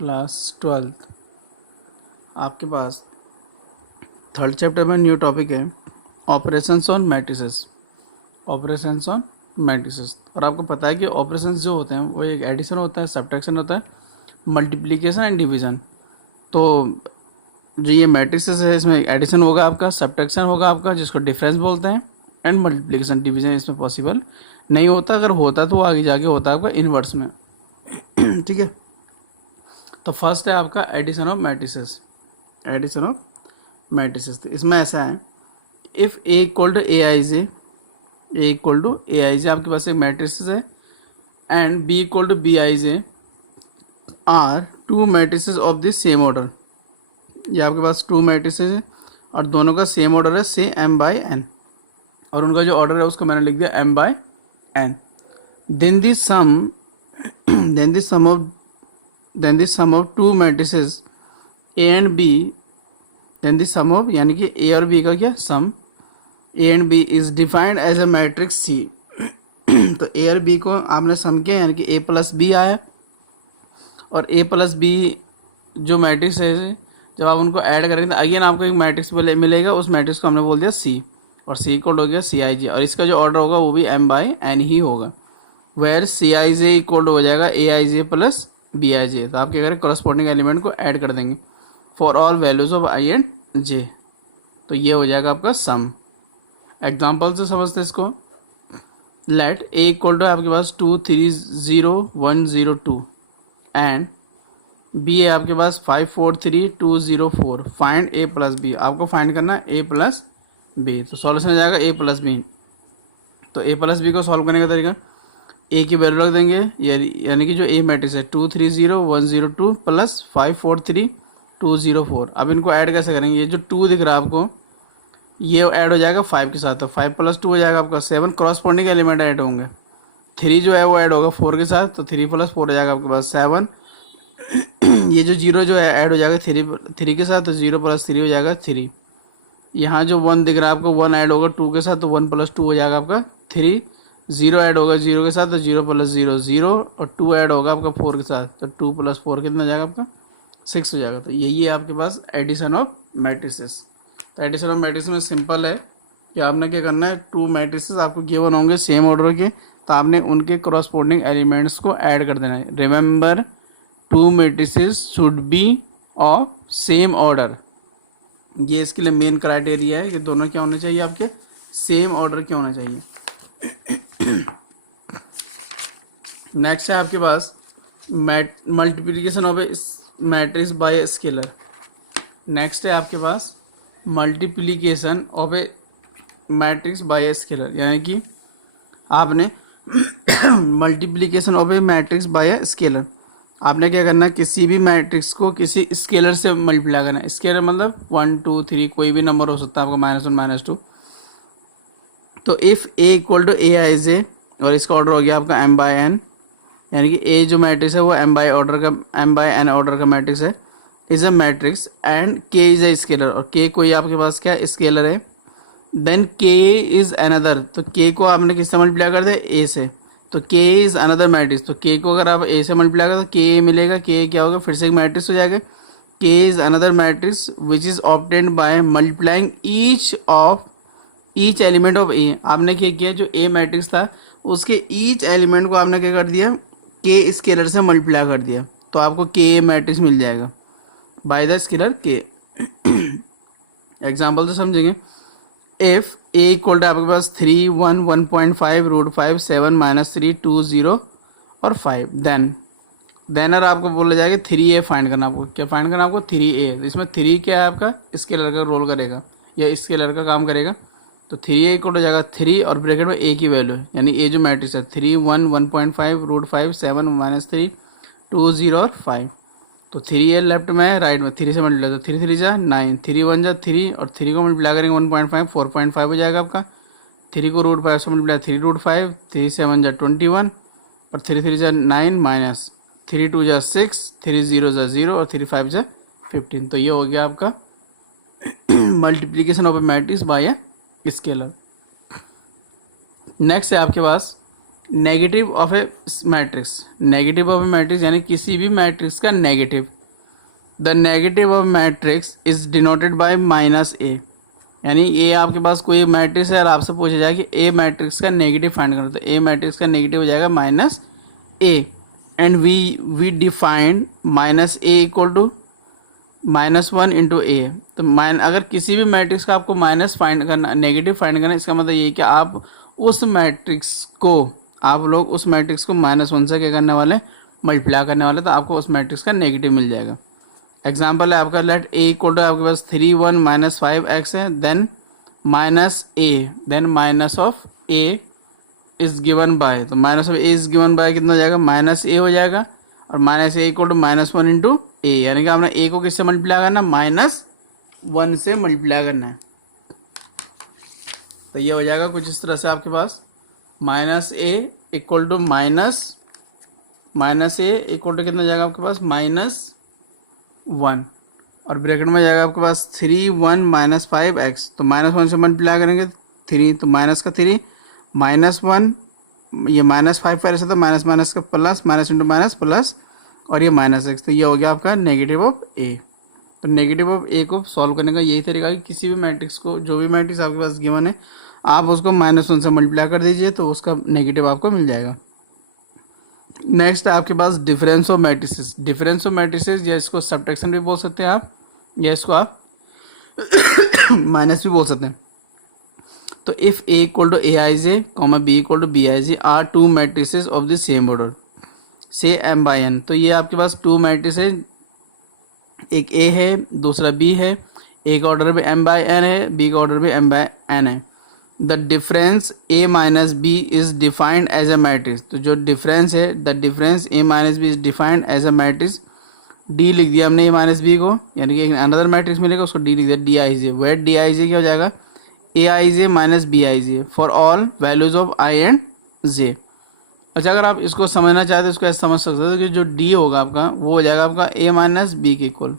Class 12th आपके पास third chapter में new topic है operations on matrices. Operations on matrices, और आपको पता है कि ऑपरेशंस जो होते हैं वो एक एडिशन होता है, सब्ट्रैक्शन होता है, मल्टीप्लिकेशन एंड डिवीजन। तो जो ये मैट्रिसेस है इसमें एडिशन होगा आपका, सब्ट्रैक्शन होगा आपका जिसको डिफरेंस बोलते हैं, एंड मल्टीप्लिकेशन डिवीजन इसमें पॉसिबल नहीं होता। अगर होता तो आगे जाके होता है आपका इनवर्स में। ठीक है, तो फर्स्ट है आपका addition of matrices. Addition of matrices, तो इसमें ऐसा है, if A equal to A I J, A equal to ए आई जे आपके पास एक मैट्रिसेस है, and B equal to B I J are two matrices of the same order. ये आपके पास टू मैट्रिसेस है और दोनों का सेम ऑर्डर है, से एम बाई एन, और उनका जो ऑर्डर है उसको मैंने लिख दिया M by N. Then the sum of two matrices A and B, then the sum of यानी कि ए और बी का क्या sum, A and B is defined as a matrix C. तो ए और बी को आपने सम किया यानी कि ए प्लस बी आया, और ए प्लस बी जो मैट्रिक्स है जब आप उनको ऐड करेंगे तो अगेन आपको एक मैट्रिक्स मिलेगा, उस मैट्रिक्स को हमने बोल दिया सी, और सी इक्वल हो गया सी आई जे, और इसका जो ऑर्डर होगा वो भी एम बाई एन ही होगा, where C I J equal हो जाएगा a I J plus B I जे। तो आप क्या करें, करस्पॉन्डिंग एलिमेंट को ऐड कर देंगे for all values of i and j, तो ये हो जाएगा आपका सम। एग्जाम्पल से समझते हैं इसको। लेट ए इक्वल टू आपके पास 2 3 0 1 0 2 एंड बी है आपके पास 5 4 3 2 0 4। फाइंड ए प्लस बी, आपको फाइंड करना है ए प्लस बी। तो सॉल्यूशन हो जाएगा ए प्लस बी। तो ए प्लस बी को सॉल्व करने का तरीका, ए की वैल्यू रख देंगे यानी कि जो ए मैट्रिक्स है 2 3 0 1 0 2 प्लस 5 4 3 2 0 4। अब इनको ऐड कैसे करेंगे, ये जो 2 दिख रहा है आपको ये ऐड हो जाएगा 5 के साथ, तो 5 प्लस 2 हो जाएगा आपका 7। करस्पॉन्डिंग एलिमेंट ऐड होंगे, 3 जो है वो ऐड होगा 4 के साथ, तो 3 प्लस 4 हो जाएगा आपके पास 7। ये जो 0 जो है ऐड हो जाएगा 3 के साथ, तो 0 प्लस 3 हो जाएगा 3। यहाँ जो 1 दिख रहा है आपको 1 ऐड होगा 2 के साथ, तो 1 प्लस 2 हो जाएगा आपका 3। 0 ऐड होगा 0 के साथ, तो 0 प्लस 0 0, और 2 ऐड होगा आपका 4 के साथ, तो 2 प्लस 4 कितना हो जाएगा आपका 6 हो जाएगा। तो यही है आपके पास एडिशन ऑफ मैट्रिसेस। तो एडिशन ऑफ मैट्रिसेस में सिंपल है कि आपने क्या करना है, टू मैट्रिसेस आपको गिवन होंगे सेम ऑर्डर के, तो आपने उनके करस्पॉन्डिंग एलिमेंट्स को ऐड कर देना है। Remember to matrices should be of same order, ये इसके लिए मेन क्राइटेरिया है कि दोनों क्या होने चाहिए, आपके सेम ऑर्डर के होना चाहिए। नेक्स्ट है आपके पास multiplication of a matrix by a scalar. Next है आपके पास multiplication of a matrix by a scalar, यानी कि आपने multiplication of a matrix by a scalar, आपने क्या करना है, किसी भी मैट्रिक्स को किसी स्केलर से मल्टीप्लाई करना है। स्केलर मतलब 1 2 3 कोई भी नंबर हो सकता है आपका, -1 -2। तो इफ़ ए इक्वल टू ए आई जे, और इसका ऑर्डर हो गया आपका एम बाई एन, यानी कि ए जो मैट्रिक्स है वो एम बाई एन ऑर्डर का मैट्रिक्स है, इज अ मैट्रिक्स एंड के इज अ स्केलर, और के कोई आपके पास क्या स्केलर है। देन के इज अनदर, तो के को आपने किससे मल्टीप्लाई कर दिया, ए से, तो के इज अनदर मैट्रिक्स। तो के को अगर आप ए से मल्टीप्लाई करें तो के मिलेगा, के क्या होगा फिर से एक मैट्रिक्स हो जाएगा। के is another matrix which is obtained by multiplying each element of A. आपने क्या किया, जो ए मैट्रिक्स था उसके ईच एलिमेंट को आपने क्या कर दिया, के स्केलर से मल्टीप्लाई कर दिया, तो आपको के मैट्रिक्स मिल जाएगा बाय द स्केलर के। एग्जाम्पल तो समझेंगे। इफ ए इक्वल टू आपके पास 3 1 1.5 √5 7 -3 2 0 और 5, देन अगर आपको बोला जाएगा 3a फाइंड करना, आपको क्या फाइंड करना, आपको 3a। इसमें 3 क्या है आपका स्केलर का रोल करेगा या स्केलर का काम करेगा, तो 3a इक्वल हो जाएगा 3 और ब्रैकेट में a की वैल्यू, यानी a जो मैट्रिक्स है 3 1 1.5 √5 7 -3 2 0 और 5। तो 3a लेफ्ट में, राइट में 3 से मल्टीप्लाई, तो 3 3 जा 9, 3 1 जा 3, और 3 को मल्टीप्लाई करेंगे 1.5 4.5 हो जाएगा आपका। 3 को √5 से मल्टीप्लाई 3 √5, 3 7 जा 21, और 3 3 जा 9 माइनस 3 2 जा 6, 3 0 जा 0, और 3 5 जा 15। तो ये हो गया आपका multiplication of a matrix by a scalar. Next है आपके पास negative of a matrix, negative of a matrix यानी किसी भी मैट्रिक्स का negative, the negative of matrix is denoted by minus A, यानी ए आपके पास कोई मैट्रिक्स है और आपसे पूछा जाए कि ए मैट्रिक्स का नेगेटिव फाइंड करो, तो ए मैट्रिक्स का नेगेटिव हो जाएगा minus A, and we defined minus A equal to -1 into A. तो अगर किसी भी मैट्रिक्स का आपको माइनस फाइंड करना, नेगेटिव फाइंड करना, इसका मतलब ये है कि आप उस मैट्रिक्स को, आप लोग उस मैट्रिक्स को -1 से क्या करने वाले, मल्टीप्लाई करने वाले, तो आपको उस मैट्रिक्स का नेगेटिव मिल जाएगा। एग्जाम्पल है आपका, लेट ए इक्वल टू आपके पास 3 1 -5x है, then minus A, then minus of A is given by, तो minus of A is given by कितना हो जाएगा, माइनस ए हो जाएगा, और minus A equal to -1 into A, यानी कि आपने ए को किससे मल्टीप्लाई करना, -1 से मल्टीप्लाई करना है। तो ये हो जाएगा कुछ इस तरह से आपके पास, minus A equal to minus A equal to कितना जाएगा आपके पास, -1, और ब्रैकेट में जाएगा आपके पास 3 1 -5x, तो -1 से मल्टीप्लाई करेंगे 3, तो माइनस का 3 -1, ये -5 पर ऐसा, तो माइनस माइनस का plus, minus into minus plus, और ये -x, तो ये हो गया आपका नेगेटिव ऑफ ए। तो नेगेटिव ऑफ ए को सॉल्व करने का यही तरीका है कि किसी भी मैट्रिक्स को, जो भी मैट्रिक्स आपके पास गिवन है, आप उसको -1 से मल्टीप्लाई कर दीजिए तो उसका नेगेटिव आपको मिल जाएगा। नेक्स्ट है आपके पास difference of matrices. Difference of matrices, या इसको सब्ट्रैक्शन भी बोल सकते हैं आप, या इसको आप माइनस भी बोल सकते हैं। तो if A equal to A I J comma B equal to B I J are two matrices of the same order say m by n, तो ये आपके पास टू मैट्रिक्स है, एक ए है दूसरा बी है, ए का ऑर्डर भी m बाई n है, बी का ऑर्डर भी m बाई n है। The difference a minus B is defined as a matrix, तो जो डिफरेंस है, the difference a minus B is defined as a matrix, D लिख दिया हमने a माइनस बी को, यानी कि अनदर मैट्रिक्स मिलेगा उसको डी लिख दिया, d i j, wait d i j क्या हो जाएगा, a I j minus b I j for all values of i and j. अच्छा, अगर आप इसको समझना चाहते हैं इसको ऐसे समझ सकते हो कि जो डी होगा आपका वो हो जाएगा आपका ए माइनस बी के इक्वल,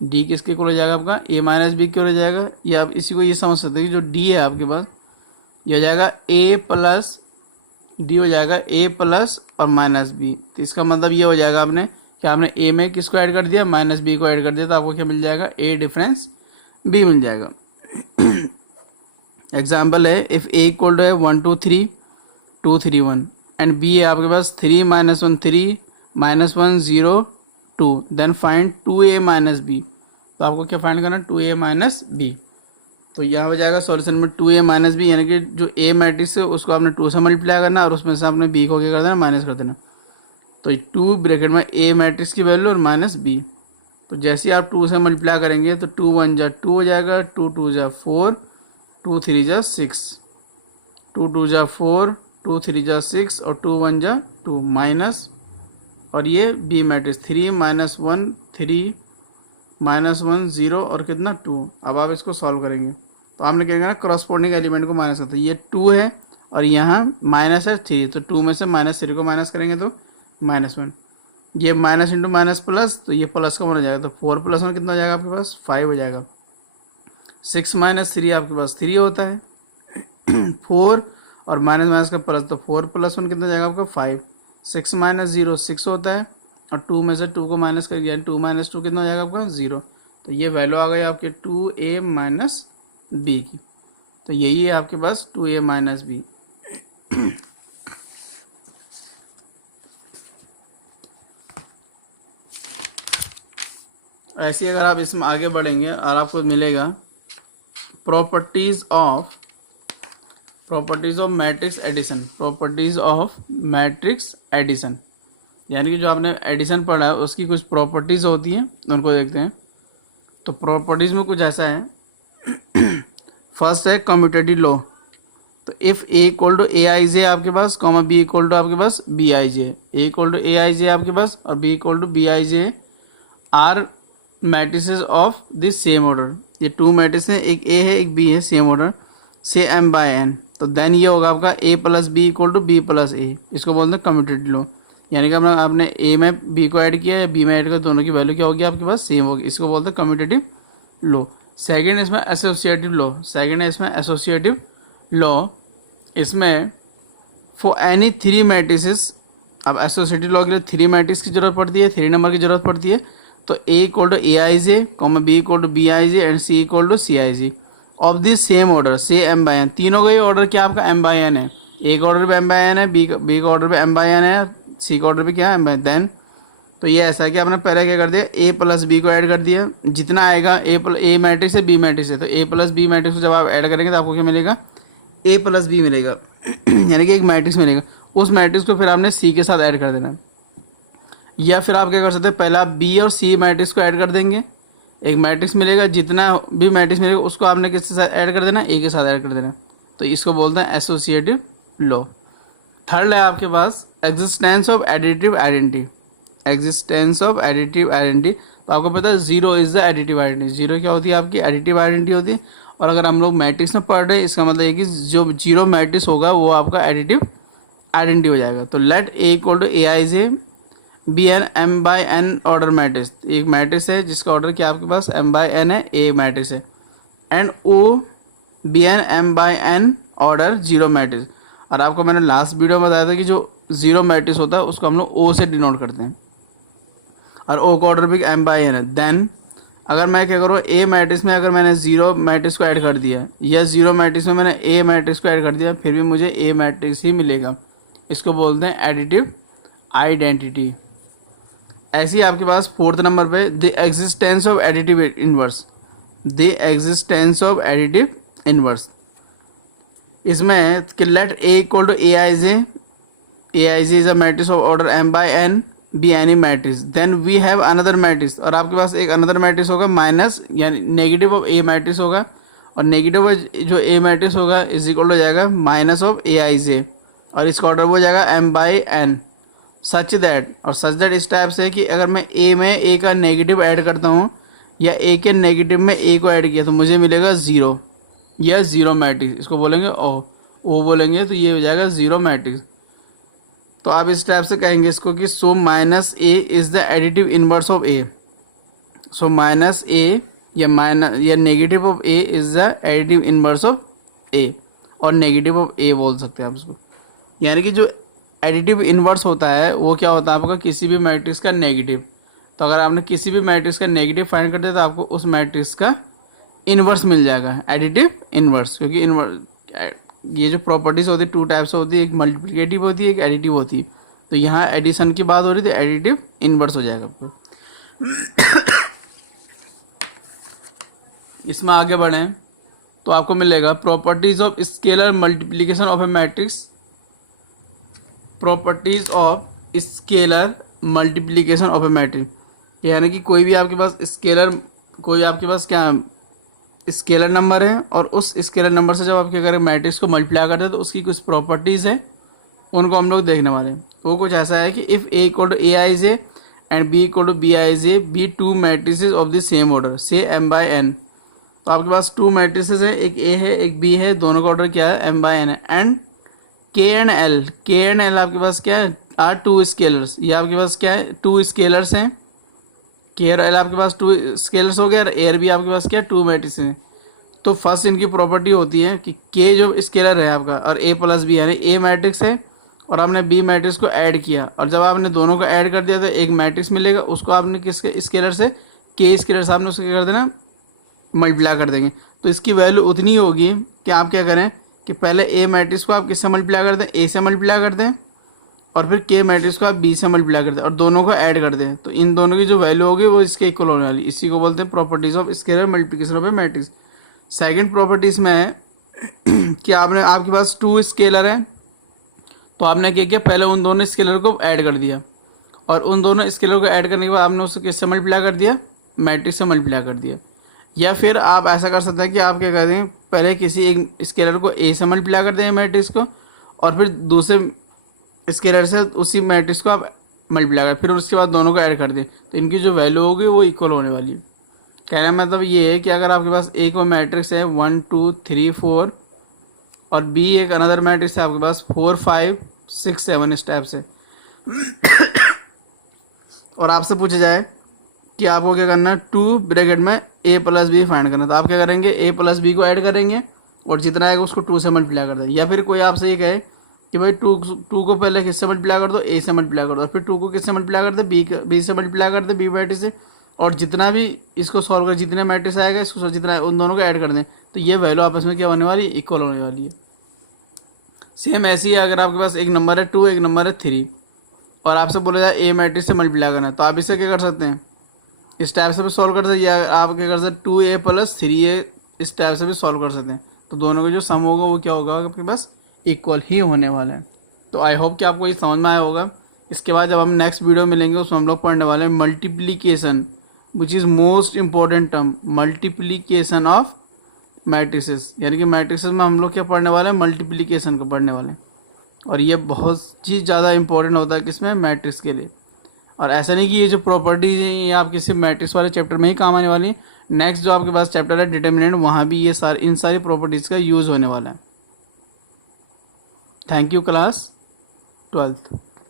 डी किसके इक्वल हो जाएगा आपका, ए माइनस बी के हो जाएगा, या आप इसी को ये समझ सकते हैं कि जो डी है आपके पास ये हो जाएगा ए प्लस डी, हो जाएगा ए प्लस और माइनस बी। तो इसका मतलब ये हो जाएगा आपने कि आपने ए में किसको ऐड कर दिया, माइनस बी को ऐड कर दिया, तो आपको क्या मिल जाएगा, ए डिफरेंस बी मिल जाएगा। एग्जाम्पल है, इफ ए इक्वल टू है 1 2 3 2 3 1 एंड बी है आपके पास 3 -1 3 -1 0 2, then find 2a minus B, तो आपको क्या फाइंड करना है, 2a माइनस बी। तो यहाँ हो जाएगा सॉल्यूशन में 2a माइनस बी, यानी कि जो a मैट्रिक्स है उसको आपने 2 से मल्टीप्लाई करना और उसमें से आपने b को क्या कर देना, माइनस कर देना। तो 2 ब्रैकेट में a मैट्रिक्स की वैल्यू और माइनस b, तो जैसे ही आप 2 से मल्टीप्लाई करेंगे तो 2 1 जा 2 हो जाएगा, 2 2 जा 4, 2 3 जा 6, 2 2 जा 4, 2 3 जा 6 और 2 1 जा 2 माइनस, और ये बी मैट्रिक्स 3 -1 3 -1 0 और कितना 2। अब आप इसको सॉल्व करेंगे तो आपने क्या करना, क्रॉसपोर्डिंग एलिमेंट को माइनस करते, ये 2 है और यहाँ माइनस है 3, तो 2 में से -3 को माइनस करेंगे तो -1, ये माइनस इंटू माइनस प्लस, तो ये प्लस का 1 हो जाएगा, तो 4 + 1 कितना हो जाएगा आपके पास, 5 हो जाएगा। 6 - 3 आपके पास 3 होता है, 4 और माइनस माइनस का प्लस, तो 4 + 1 कितना जाएगा आपका 5, 6 - 0 6 होता है, और 2 में से 2 को माइनस कर दिया, 2 - 2 कितना हो जाएगा आपका 0, तो ये वैल्यू आ गई आपके 2a माइनस बी की। तो यही है आपके पास 2a माइनस बी। ऐसे अगर आप इसमें आगे बढ़ेंगे और आपको मिलेगा properties of matrix addition, properties of matrix addition, यानी कि जो आपने एडिशन पढ़ा है उसकी कुछ प्रॉपर्टीज होती हैं, उनको देखते हैं। तो प्रॉपर्टीज में कुछ ऐसा है, फर्स्ट है कम्यूटेटिव लॉ, तो इफ ए इक्वल टू ए आई जे आपके पास कॉमा बी इक्वल टू आपके पास b I J, A equal to ए आई जे आपके पास और B equal to B I J are matrices of this same order, ये 2 मैट्रिक्स हैं, एक ए है एक बी है same order say m by n, तो देन ये होगा आपका a + b equal to b + a, इसको बोलते हैं कम्यूटेटिव लॉ, यानी कि आपने a में b को ऐड किया या b में ऐड किया, दोनों की वैल्यू क्या होगी आपके पास सेम होगी, इसको बोलते हैं कम्यूटेटिव लॉ। सेकंड इसमें एसोसिएटिव लॉ, सेकंड है इसमें एसोसिएटिव लॉ, इसमें फॉर एनी थ्री मैट्रिसेस, अब एसोसिएटिव लॉ के लिए थ्री मैट्रिक्स की जरूरत पड़ती है, थ्री नंबर की जरूरत पड़ती है। तो A equal to A I J, B equal to B I J and C equal to c i j of this same order से एम बाई एन। तीनों का ही ऑर्डर क्या आपका एम बाई एन है। ए का ऑर्डर पे M by N है, B का ऑर्डर पे एम बाई एन है, सी का ऑर्डर पे क्या है एम बाई देन। तो ये ऐसा है कि आपने पहले क्या कर दिया, ए प्लस बी को ऐड कर दिया, जितना आएगा ए मैट्रिक्स है बी मैट्रिक्स है, तो ए प्लस बी मैट्रिक्स को जब आप ऐड करेंगे तो आपको क्या मिलेगा, ए प्लस बी मिलेगा यानी कि एक मैट्रिक्स मिलेगा। उस मैट्रिक्स को फिर आपने सी के साथ ऐड कर देना। या फिर आप क्या कर सकते हैं, पहले आप बी और सी मैट्रिक्स को ऐड कर देंगे, एक मैट्रिक्स मिलेगा, जितना भी मैट्रिक्स मिलेगा उसको आपने किसके साथ ऐड कर देना, ए के साथ ऐड कर देना। तो इसको बोलते हैं एसोसिएटिव लॉ। थर्ड है आपके पास existence of additive identity. Existence of additive identity, तो आपको पता है zero is the additive identity. Zero क्या होती है, आपकी एडिटिव आइडेंटिटी होती है। और अगर हम लोग मैट्रिक्स में पढ़ रहे हैं, इसका मतलब है कि जो जीरो मैट्रिक्स होगा वो आपका एडिटिव आइडेंटिटी हो जाएगा। तो let A equal to A I J be an M by N order matrix. एक मैट्रिक्स है जिसका ऑर्डर क्या आपके पास एम बाई एन है, ए मैट्रिक्स है। And O be an M by N order zero matrix. और आपको मैंने लास्ट वीडियो में बताया था कि जो जीरो मैट्रिक्स होता है उसको हम लोग ओ से डिनोट करते हैं, और ओ का ऑर्डर भी एम बाई एन है। देन अगर मैं क्या करूँ, ए मैट्रिक्स में अगर मैंने जीरो मैट्रिक्स को ऐड कर दिया, या जीरो मैट्रिक्स में मैंने ए मैट्रिक्स को ऐड कर दिया, फिर भी मुझे ए मैट्रिक्स ही मिलेगा। इसको बोलते हैं एडिटिव आइडेंटिटी। ऐसी आपके पास फोर्थ नंबर पे the existence of additive inverse. The existence of additive inverse, इसमें let A equal to A I j is a matrix of order m by n be any matrix. Then we have another matrix, और आपके पास एक another matrix होगा minus यानी negative of a matrix होगा, और negative जो A matrix होगा इज इक्वल हो जाएगा माइनस ऑफ ए आई जे, और इसका ऑर्डर हो जाएगा M by N. Such that, और सच दैट इस टाइप से कि अगर मैं ए में ए का नेगेटिव ऐड करता हूँ, या ए के नेगेटिव में ए को ऐड किया, तो मुझे मिलेगा ज़ीरो, या ज़ीरो मैट्रिक्स। इसको बोलेंगे ओ बोलेंगे, तो ये हो जाएगा ज़ीरो मैट्रिक्स। तो आप इस टाइप से कहेंगे इसको कि so minus A is the additive inverse of A. So minus A या negative of A is the additive inverse of A, और नेगेटिव ऑफ ए बोल सकते हैं आप इसको। यानी कि जो एडिटिव इनवर्स होता है वो क्या होता है आपका, किसी भी मैट्रिक्स का नेगेटिव। तो अगर आपने किसी भी मैट्रिक्स का नेगेटिव फाइंड कर दिया तो आपको उस मैट्रिक्स का इनवर्स मिल जाएगा, एडिटिव इनवर्स। क्योंकि इनवर्स ये जो प्रॉपर्टीज होती है टू टाइप्स होती है, एक मल्टीप्लिकेटिव होती है, एक एडिटिव होती है। तो यहाँ एडिशन की बात हो रही थी, एडिटिव इनवर्स हो जाएगा आपको। इसमें आगे बढ़ें तो आपको मिलेगा properties of scalar multiplication of a matrix. Properties of scalar multiplication of a matrix, यानी कि कोई भी आपके पास क्या स्केलर नंबर है, और उस स्केलर नंबर से जब आप क्या करें मैट्रिक्स को मल्टीप्लाई करते हैं तो उसकी कुछ प्रॉपर्टीज़ है, उनको हम लोग देखने वाले हैं। वो कुछ ऐसा है कि if A equal to A I J and B equal to B I J be two matrices of the same order से एम बाई एन। तो आपके पास टू मैट्रिसेस है, एक ए है एक बी है, दोनों का ऑर्डर क्या है एम बाई एन है। एंड के एंड एल आपके पास क्या है, आर टू स्केलर्स। ये आपके पास क्या है, टू स्केलर्स हैं। के और एल आपके पास टू स्केलर्स हो गया, और एयर भी आपके पास क्या है, टू मैट्रिक्स हैं। तो फर्स्ट इनकी प्रॉपर्टी होती है कि के जो स्केलर है आपका, और ए प्लस बी यानी ए मैट्रिक्स है और आपने बी मैट्रिक्स को ऐड किया, और जब आपने दोनों को ऐड कर दिया तो एक मैट्रिक्स मिलेगा। उसको आपने किसके स्केलर से, के स्केलर से आपने उसको क्या कर देना, मल्टीप्लाई कर देंगे। तो इसकी वैल्यू उतनी होगी कि आप क्या करें कि पहले ए मैट्रिक्स को आप किससे मल्टीप्लाई कर दें, ए से मल्टीप्लाई कर दें, और फिर के मैट्रिक्स को आप बी से मल्टीप्लाई कर दें, और दोनों को ऐड कर दें। तो इन दोनों की जो वैल्यू होगी वो इसके इक्वल होने वाली। इसी को बोलते हैं properties of scalar multiplication of a matrix. Second properties में है कि आपके पास टू स्केलर है, तो आपने क्या किया, पहले उन दोनों स्केलर को ऐड कर दिया, और उन दोनों स्केलर को ऐड करने के बाद आपने उसको किससे मल्टीप्लाई कर दिया, मैट्रिक्स से मल्टीप्लाई कर दिया। या फिर आप ऐसा कर सकते हैं कि आप क्या कर दें, पहले किसी एक स्केलर को ए से मल्टीप्लाई कर दें मैट्रिक्स को, और फिर दूसरे स्केलर से उसी मैट्रिक्स को आप मल्टीप्लाई कर, फिर उसके बाद दोनों को ऐड कर दें। तो इनकी जो वैल्यू होगी वो इक्वल होने वाली है। कहने का मतलब ये है कि अगर आपके पास एक वो मैट्रिक्स है 1 2 3 4, और बी एक अनदर मैट्रिक्स है आपके पास 4 5 6 7 इस टाइप से, और आपसे पूछा जाए कि आपको क्या करना है, टू ब्रैकेट में ए प्लस बी फाइंड करना, तो आप क्या करेंगे, ए प्लस बी को ऐड करेंगे और जितना आएगा उसको टू से मल्टीप्लाई कर दें। या फिर कोई आपसे ये कहे कि भाई टू को पहले किससे मल्टीप्लाई कर दो, ए से मल्टीप्लाई कर दो, फिर टू को किससे मल्टीप्लाई कर दो, बी से मल्टीप्लाई कर दो, बी मैट्रिक्स से, और जितना भी इसको सॉल्व कर, जितने मैट्रिक्स आएगा इसको जितना उन दोनों को ऐड कर दें, तो ये वैल्यू आपस में क्या होने वाली है, इक्वल होने वाली है। सेम ऐसी है अगर आपके पास एक नंबर है 2, एक नंबर है 3, और आपसे बोला जाए ए मैट्रिक्स से मल्टीप्लाई करना है, तो आप इसे क्या कर सकते हैं, इस टाइप से भी सॉल्व कर सकते हैं, या आप क्या कर सकते हैं 2a + 3a इस टाइप से भी सॉल्व कर सकते हैं। तो दोनों का जो सम होगा वो क्या होगा आपके पास, इक्वल ही होने वाला है। तो आई होप कि आपको ये समझ में आया होगा। इसके बाद जब हम नेक्स्ट वीडियो मिलेंगे उसमें हम लोग पढ़ने वाले हैं multiplication, which is most important term, multiplication of matrices, यानी कि मैट्रिसेस में हम लोग क्या पढ़ने वाले हैं, मल्टीप्लीकेशन को पढ़ने वाले हैं। और ये बहुत चीज़ ज़्यादा इंपॉर्टेंट होता है किसमें, मैट्रिक्स के लिए। और ऐसा नहीं कि ये जो प्रॉपर्टीज हैं ये आपके सिर्फ मैट्रिक्स वाले चैप्टर में ही काम आने वाली है, नेक्स्ट जो आपके पास चैप्टर है डिटर्मिनेंट, वहाँ भी ये इन सारी प्रॉपर्टीज़ का यूज़ होने वाला है। Thank you class 12th।